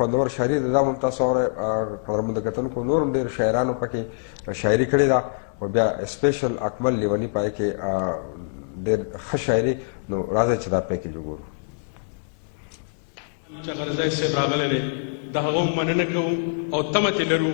خوندور شاعري ده هم تاسو اورئ قدرمنو کتونکو نور هم ډېر شاعرانو پکې شاعري کړې ده او بیا سپیشل اکمل لیوني پای کې ډېر ښه شاعري نو راځئ چې دا پیکیج وګورو. چې غرضی صاحب راغلی دی د هغه مننه کوو او تمه ترې لرو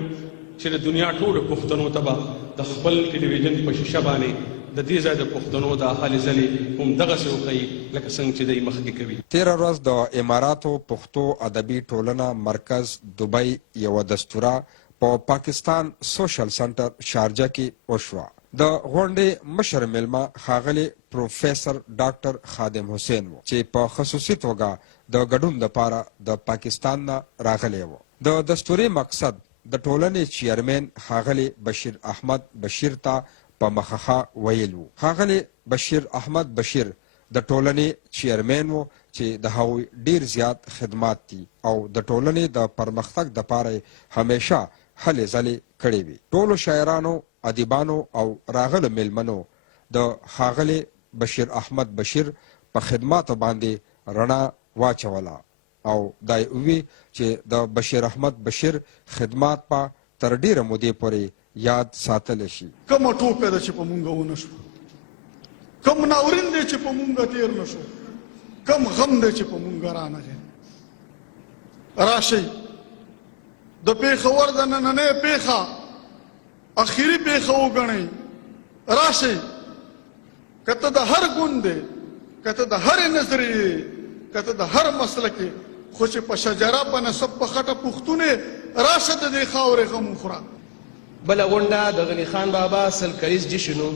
چې د دنیا ټولو پښتنو ته به د خپل ټلویزیون په شیشه باندې د دې ځای د پښتنو د هلې ځلې هم دغسې وښیي لکه څنګه چې دی مخکې کوي. تېره ورځ د اماراتو پښتو ادبي ټولنه مرکز دبۍ یوه دستوره په پاکستان سوشل سنټر شارجه کې وشوه. د غونډې مشر میلمه ښاغلی پروفیسر ډاکټر خادم حسین و چې په خصوصي توګه د ګډون دپاره د پاکستان نه راغلی و. د دستورې مقصد د ټولنې چیرمین ښاغلی بشیر احمد بشیر ته په مخخه ویل و. ښاغلی بشیر احمد بشیر د ټولنې چیرمین و چې د هغوی ډیر زیات خدمات دي او د ټولنې د پرمختګ دپاره همیشه هلې ځلې کړې وي. ټولو شاعرانو، ادیبانو او راغلو میلمنو د ښاغلي بشیر احمد بشیر په خدماتو باندې رڼا واچوله او دا یې ووي چې د بشیر احمد بشیر خدمات به تر ډیره مودې پورې یاد ساتلی شي. کومه ټوکه ده چې په مونږ ونه شو، کوم ناورین دی چې په مونږ تیر نه شو، کوم غم دی چې په مونږ رانغی. راشئ د پېښور د نننۍ پېښه اخري پېښه وګڼئ. راشئ که ته د هر ګوند دی، که ته د هرې نظریې، که ته د هر مسلکې، خو چې په شجره په نسب په خټه پښتون یې، راشه د دې خاورې غم وخوره. بله غونډه د غني خان بابا سل کلیز جشن و،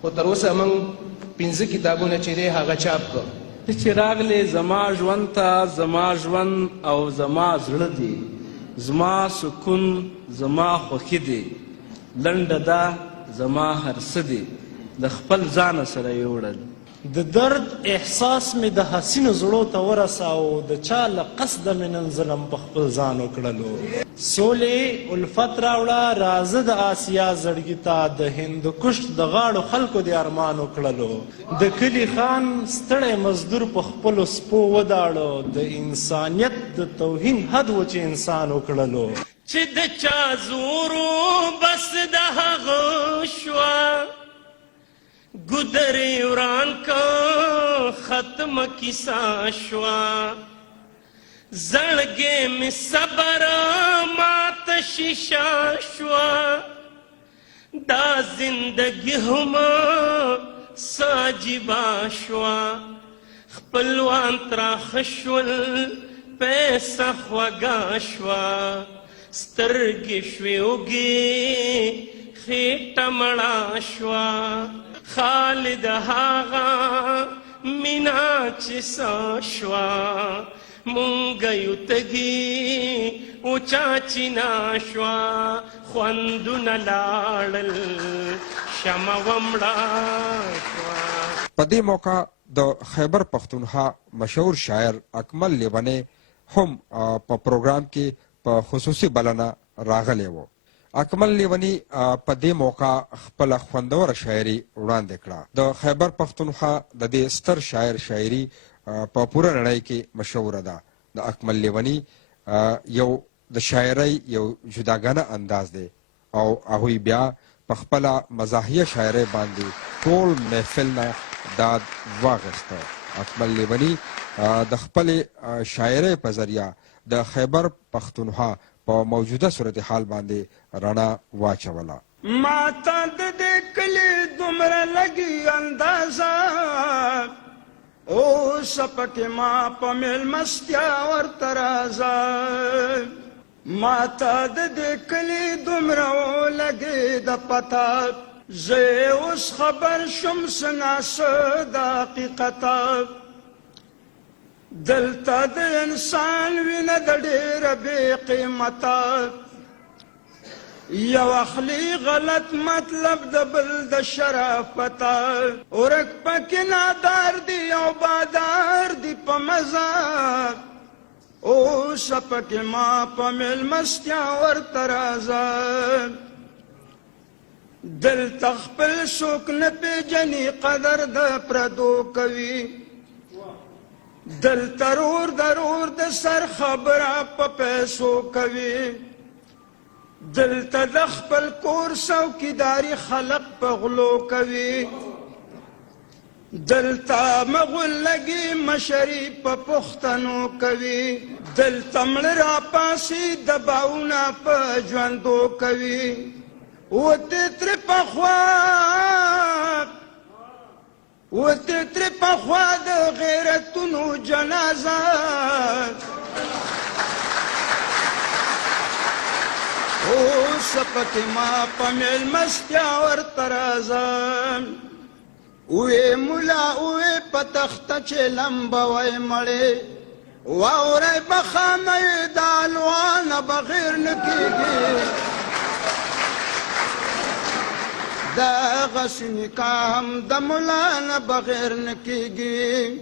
خو تر اوسه موږ 5 کتابونه چې دی هغه چاپ کړ. چې راغلی زما ژوند ته زما ژوند او زما زړه دی، زما سکون زما خوښي دی، لنډه ده زما هر څه دی، د خپل ځانه سره یې وړل. د درد احساس مې د حسینو زړو ته ورساو، د چا له قصده مې نن ظلم په خپل ځان وکړلو. سولې الفت راوړه رازه د آسیا زړګي ته، د هندوکش د غاړو خلکو د ارمان وکړلو. د کلي خان ستړی مزدور په خپلو سپو وداړو، د انسانیت د توهین حد و چې انسان وکړلو. چې د چا زورو بس د هغه شوه، ګودرې وران که ختمه کیسه شوه، زړګې مې صبر ماته شیشه شوه، دا زندګي هم څه عجیبه شوه، خپلوان تراخه شول پیسه خوږه شوه، سترګې شوې اوږې خېټه مړه شوه، خالد هغه مینا چې څه شوه، مونږ یو تږي اوچا چینا شوه، خوندونه لاړل شمه ومړه شوه. په دې موقع د خیبر پښتونخوا مشهور شاعر اکمل لیونی هم په پروګرام کې په خصوصي بلنه راغلی و. اکمل لیونی په دې موقع خپله خوندوره شاعري وړاندې کړه. د خیبر پښتونخوا د دې ستر شاعر شاعري په پوره نړۍ کې مشهوره ده. د اکمل لیونی یو د شاعرۍ یو جداګانه انداز دی او هغوی بیا په خپله مزاحیه شاعرۍ باندې ټول محفل نه داد واخیسته. اکمل لیونی د خپلې شاعرۍ په ذریعه د خیبر پښتونخوا په موجوده صورتحال باندې رڼا واچوله. ما ته د دې کلي دومره لګي اندازه، اوس پکې ما په میلمستیا ورته راځه. ما ته د دې کلي دومره ولګي د پته، زه اوس خبر شم څه ناڅه د حقیقته. دلته د انسان وینه د ډېره بې قیمته، یو اخلي غلط مطلب د بل د شرافته، ورک پکې نادار دی او بادار دی په مزه، اوس پکې ما په میلمستیا ورته راځه. دلته خپل څوک نه پېژني قدر د پردو کوي، دل ترور درور د سر خبره په پیسو کوي دلته د خپل کور څوکیداري خلق په غلو کوي دلته مغلګي مشري په پښتنو کوي دلته مړه راپاسي د باونه په ژوندو کوي وته تر پخوا وته تر پخوا د غیرتونو جنازه اوس پکې ما په میلمستیا ورته راځم وې ملا وې په تخته چې لمبوی مړې واورئ بخانۍ د الوانه بغیر نه کېږي دغسې نکاح هم د ملا نه بغیر نه کېږي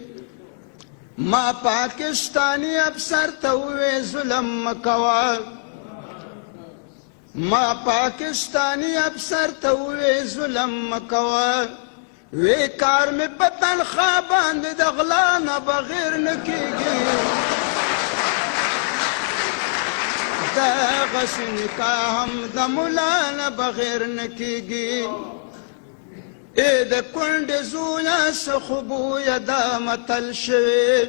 ما پاکستاني افسر ته ووې ظلم مه کوه ما پاکستانی افسر ته وې ظلم مه کوه وی کار مې په تنخواه باندې د غلا نه بغیر نه کېږي دغسې نکاح هم د ملا نه بغیر نه کېږي ای د کونډې زویه څه خو بویه دا متل شوې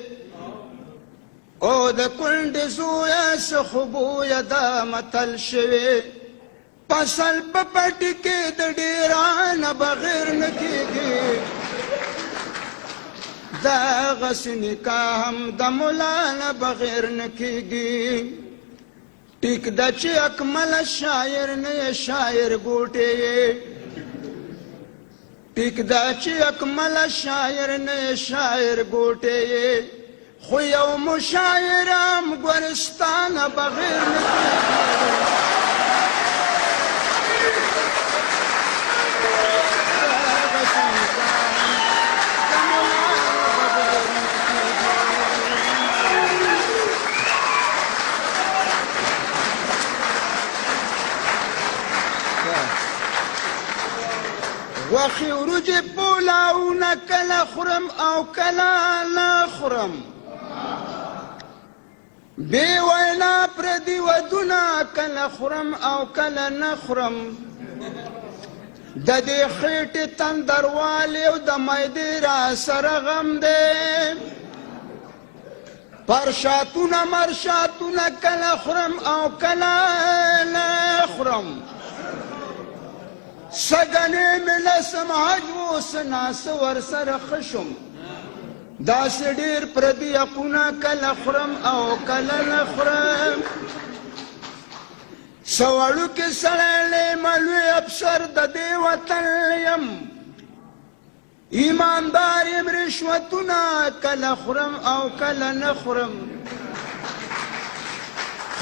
او د کونډې زویه څه خو بویه دا متل شوې فصل په پټي کې د ډیرانه بغیر نه کېږي دغسې نکاح هم د ملا نه بغیر نه کېږي ټیک ده چې اکمله شاعر نه یې شاعر ګوټې یې ټیک ده چې اکمله شاعر نه یې شاعر ګوټې یې خو یو مشاعر هم ګورستانه بغیر نه کېږي غوښې وریجې پولاونه کله خورم او کله نه خورم بې وینا پردي ودونه کله خورم او کله نه خورم د دې خېټې تندروالی او د معدې را سره غم دی پرشاتونه مرشاتونه کله خورم او کله نه خورم سګنې مې لسم حج اوس ناسه ورسره ښه شم داسې ډېر پردي حقونه کله خورم او کله نه خورم څه وړوکې سړی لیمه لوی افسر د دې وطن یم ایماندار یم رشوتونه کله خورم او کله نه خورم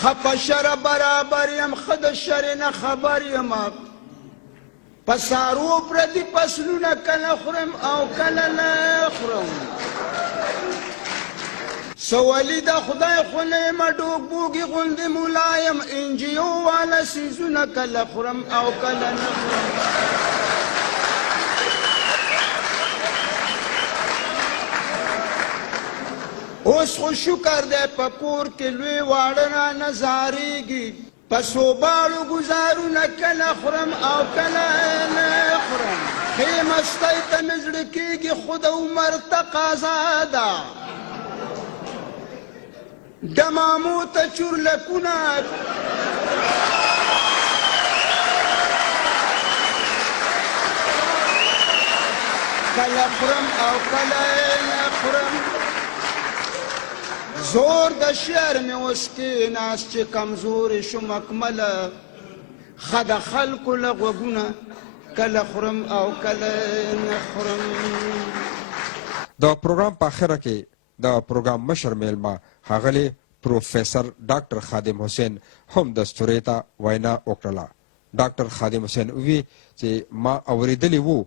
ښه په شره برابر یم ښه د شرې نه خبر یم په سارو پردي فصلونه کله خورم او کله نه خورم څه ولي د خدای خو نه یمه ډوګبوګي غوندې ملا یم انجیو والا سیزونه کله خورم او کله نه خورم اوس خو شکر دی په کور کې لوی واړه رانه زارېږي په صوباړو ګزارونه کله خورم او کله نه خورم ښې مستۍ ته مې زړه کېږي خو د عمر تقاضا ده دمامو ته چورلکونه کله خورم او کله نه خورم زور د شعر مې اوس کېناست چې کمزورې شم اکمله ښه د خلکو له غوږونه کله خورم او کله نه خورم د پروګرام په اخره کې د پروګرام مشر میلمه ښاغلی پروفیسر ډاکټر خادم حسین هم دستورې ته وینا وکړله ډاکټر خادم حسین ووی چې ما اورېدلی وو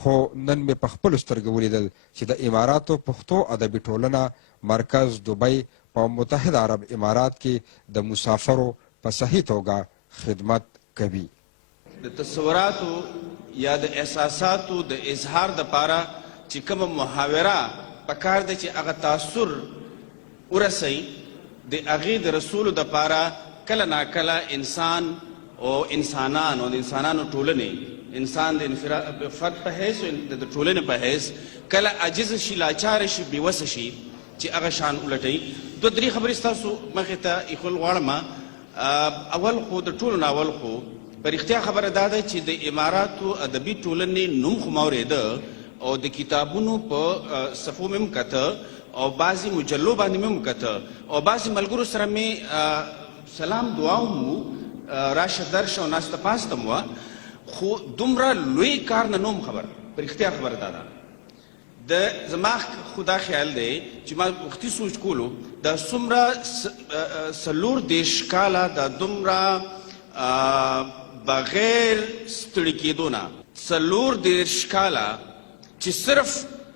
خو نن مې په خپلو سترګو ولیدل چې د اماراتو پښتو ادبي ټولنه مرکز دوبۍ په متحده عرب امارات کې د مسافرو په صحیح توګه خدمت کوي د تصوراتو یا د احساساتو د اظهار دپاره چې کومه محاوره پکار دی چې هغه تاثر ورسوي د هغې د رسولو دپاره کله ناکله انسان او انسانان او د انسانانو ټولنې انسان د فرد په حیث د ټولنې په حیث کله عاجز شي لاچاره شي بېوسه شي چې هغه شان ولټوي. دوه درې خبرې ستاسو مخې ته ایښول غواړم. اول خو د ټولو نه اول خو په رښتیا خبره دا ده چې د اماراتو ادبي ټولنې نوم خو مې اورېده او د کتابونو په صفحو مې هم کته او بعضې مجلو باندې مې هم کته او بعضې ملګرو سره مې سلام دعا هم راشه درشه او ناسته پاسته م وه، خو دومره لوی کار نه نوم خبر. په رښتیا خبره دا ده د زما خو دا خیال دی چې ما وختي سوچ کولو دا څومره 40 کاله دا دومره بغیر ستړي کېدو نه 40 کاله چې صرف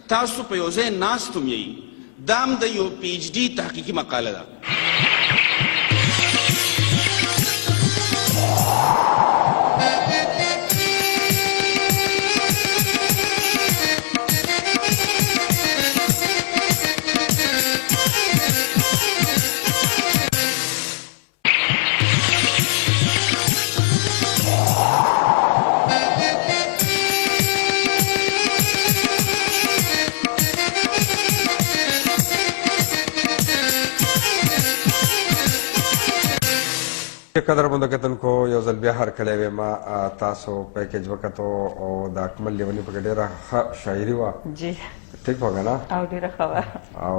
تاسو په یو ځای ناست هم یئ، دا هم د یو پی ایچ ډي تحقیقي مقاله ده. قدرمنو کتونکو یو ځل بیا هرکلی ویم تاسو پیکیج وکتو او د اکمل لیوني پکې ډېره ښه شاعري وه. جی ټیک وه که نه؟ او ډېره ښه وه او